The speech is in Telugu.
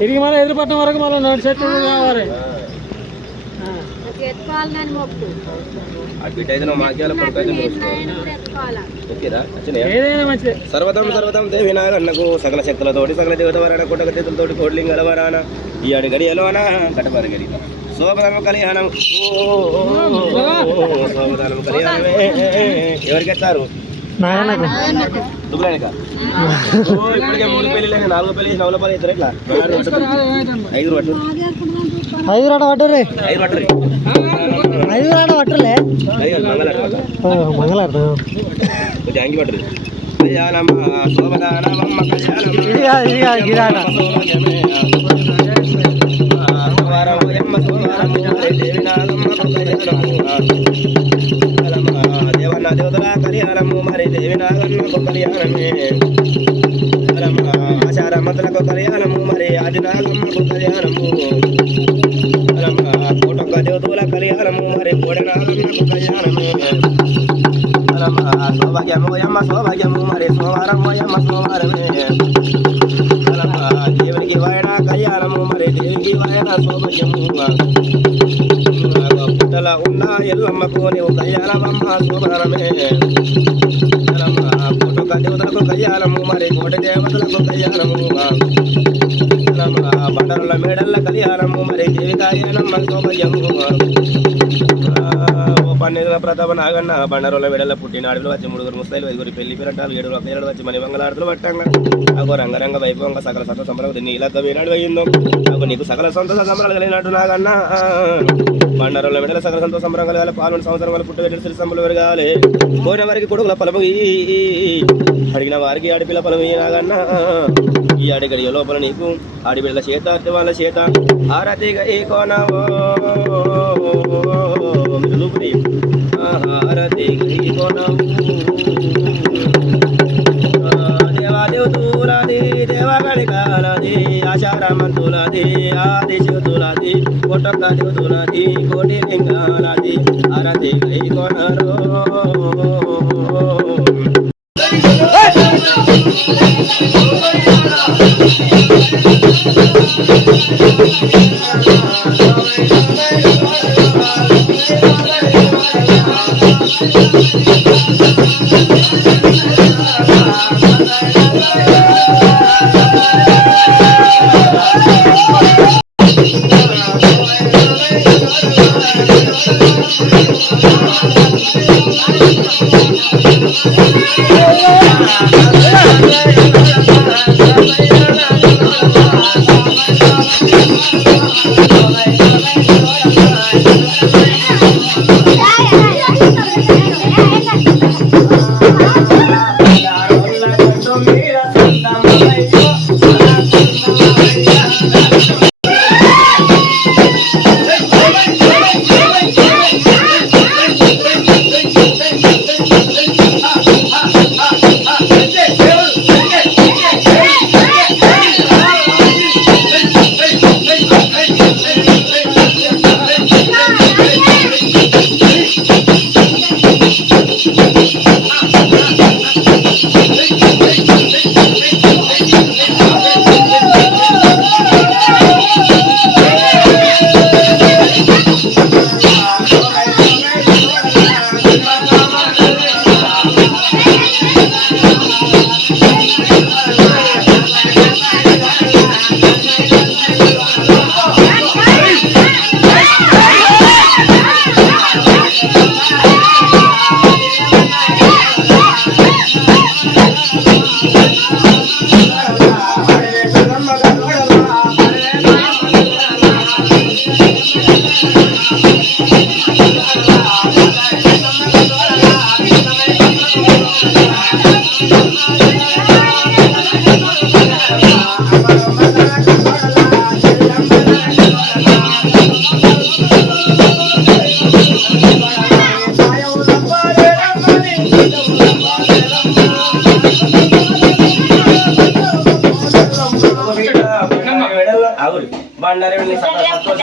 తిరిగి మళ్ళీ ఎదురుపట్నం వరకు మళ్ళీ నడిచేట్టు కావాలి. సర్వతం సర్వతం దేవి నాగన్నకు సకల శక్తులతోటి సకల దేవతవరాన కుటక చేతులతోటి కోడ్లింగల వరాన ఈ అడి గడియలోన గటపర గడి శోభనం కళ్యాణం శోభనం కళ్యాణమే ఎవరికి ఎత్తారు ఇప్పటికే 3 పెళ్లి 4 పెళ్లి 4 పెళ్లి ఇద్దరు ఎట్లా 5 పట్టు 5 రాట పట్టుర్రే 5 పట్టుర్రి 5 రాట పట్టుర్లే మంగళారత కొంచెం అంగి పట్టుర్రి కళ్యాణమ్మ శోభదానమ్మ కళ్యాణమ్మ దేవన్న దేవతల కళ్యాణము మరి దేవి నాగన్నకు కళ్యాణమే ఆచారమతులకు కళ్యాణము మరి ఆది నాగమ్మకు కళ్యాణము కోటొక్క దేవతల కళ్యాణము మరి కోడి నాగమ్మకు కళ్యాణమే సౌభాగ్యము యమ్మ సౌభాగ్యము మరి సోమవారము యమ్మ సోమవారమే దేవునికి వాయన కళ్యాణము మరి దేవికి వాయన సౌభాగ్యము పుట్టల ఉన్న ఎల్లమ్మకు నీవు కళ్యాణమమ్మ శోభనమే కోటొక్క దేవతలకు కళ్యాణము మరి కోటి దేవతలకు కళ్యాణము బండరుల మేడల్ల కళ్యాణము మరి దేవి కళ్యాణమ్మ సౌభాగ్యము పన్నెండుల ప్రతాప నాగన్న బండరుల మెడల పుట్టినాడులు వచ్చి 3 ముస్తైలు 5 పెళ్లి పిరటాలు 7 పేరడు వచ్చి మని మంగళారతులు పట్టంగా నాకు రంగరంగ వైభవంగా సకల సంత సంబరాలు నీలతో వీనాడు అయ్యిందో నాకు నీకు సకల సంతోష సంబరాలు కలిగినట్టు నాగన్న బండరుల మెడల సకల సంతోష సంబరం కలగాలి పాల్గొని సంవత్సరం పుట్టుగడ్డి శ్రీ సంబులు పెరగాలి పోయిన వారికి కొడుకుల పొలము అడిగిన వారికి ఆడిపిల్ల పొలము నాగన్న ఈ అడిగడి లోపల నీకు ఆడిపిల్ల చేత వాళ్ళ చేత ఆరతిగా ఈ కోనవో దేవాదేవతులది దేవగణికాలది ఆచారమంతులది ఆది శివతులది కోటొక్క దేవతులది కోటి లింగాలది అరతి కొనరు బిడ్డ బండారి వెడల ఆగురి బండారి వెడల సకల సంతోష